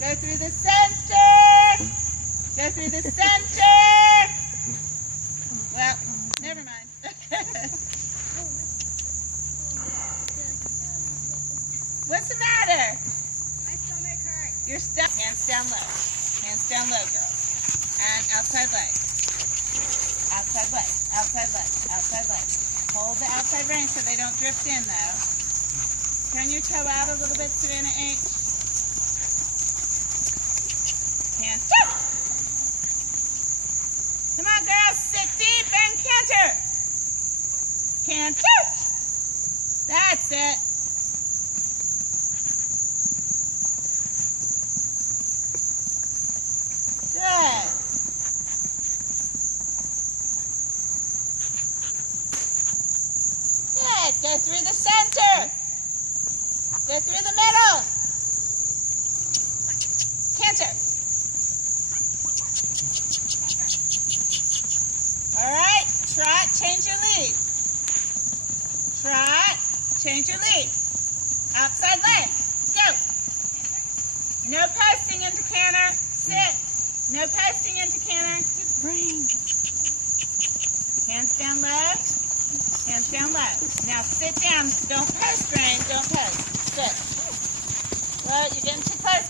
Go through the center. Go through the center. Well, never mind. What's the matter? My stomach hurts. Your stomach. Hands down low. Hands down low, girl. And outside leg. Outside leg. Outside leg. Outside leg. Hold the outside rein so they don't drift in, though. Turn your toe out a little bit, Savannah H. Canter. Come on, girls. Sit deep and canter. Canter. That's it. Good. Good. Go through the center. Go through the middle. Canter. All right. Trot. Change your lead. Trot. Change your lead. Outside leg. Go. No posting into canter. Sit. No posting into canter. Rain. Hands down low. Hands down low. Now sit down. Don't post, Rain. Don't post. Sit. Well, you're getting too close.